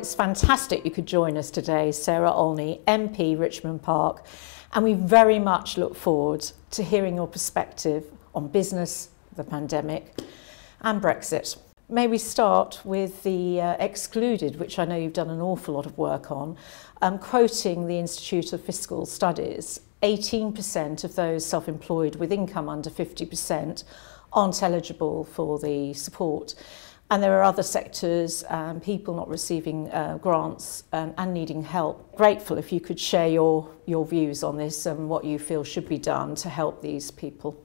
it's fantastic you could join us today, Sarah Olney MP, Richmond Park, and we very much look forward to hearing your perspective on business, the pandemic and Brexit. May we start with the Excluded, which I know you've done an awful lot of work on, quoting the Institute of Fiscal Studies, 18% of those self-employed with income under 50% aren't eligible for the support. And there are other sectors, people not receiving grants and needing help. Grateful if you could share your views on this and what you feel should be done to help these people.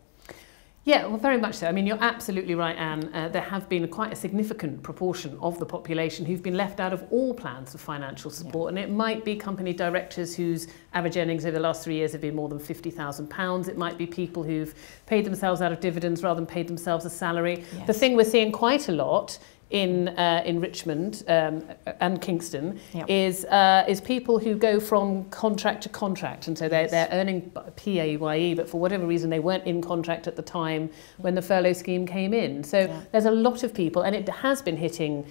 Yeah, well, very much so. I mean, you're absolutely right, Anne. There have been quite a significant proportion of the population who've been left out of all plans of financial support. Yeah. And it might be company directors whose average earnings over the last 3 years have been more than £50,000. It might be people who've paid themselves out of dividends rather than paid themselves a salary. Yes. The thing we're seeing quite a lot in Richmond and Kingston, yep, is people who go from contract to contract, and so they're earning PAYE, but for whatever reason they weren't in contract at the time when the furlough scheme came in. So there's a lot of people, and it has been hitting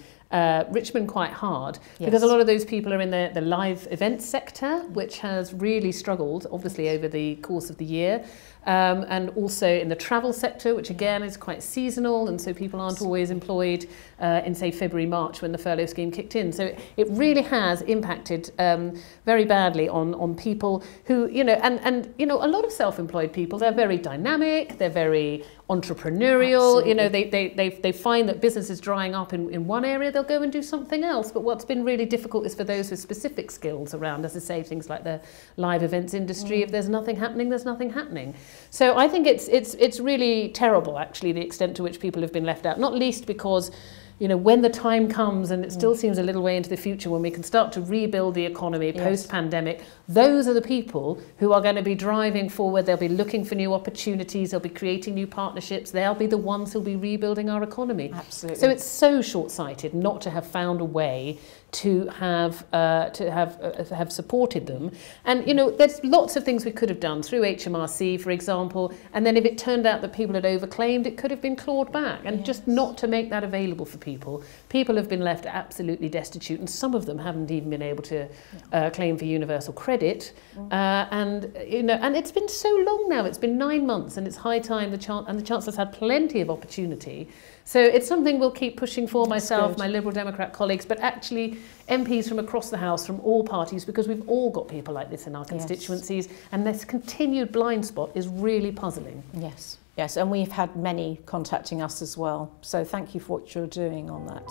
Richmond quite hard, because a lot of those people are in the live events sector, which has really struggled, obviously, over the course of the year. And also in the travel sector, which again is quite seasonal, and so people aren't always employed in, say, February, March when the furlough scheme kicked in. So it really has impacted very badly on people who, and a lot of self-employed people, they're very dynamic, they're very entrepreneurial. Absolutely. They find that business is drying up in one area, they'll go and do something else. But what's been really difficult is for those with specific skills around, as I say, things like the live events industry. If there's nothing happening, there's nothing happening. So I think it's really terrible, actually, the extent to which people have been left out, not least because, when the time comes, and it still seems a little way into the future, when we can start to rebuild the economy post-pandemic, those are the people who are going to be driving forward. They'll be looking for new opportunities. They'll be creating new partnerships. They'll be the ones who'll be rebuilding our economy. Absolutely. So it's so short-sighted not to have found a way to have supported them. And there's lots of things we could have done through HMRC, for example. And then if it turned out that people had overclaimed, it could have been clawed back. And just not to make that available for people. People have been left absolutely destitute, and some of them haven't even been able to claim for universal credit. And it's been so long now. It's been 9 months, and it's high time. The Chancellor's had plenty of opportunity. So it's something we'll keep pushing for, myself, my Liberal Democrat colleagues, but actually MPs from across the House, from all parties, because we've all got people like this in our constituencies, and this continued blind spot is really puzzling. Yes, and we've had many contacting us as well. So thank you for what you're doing on that.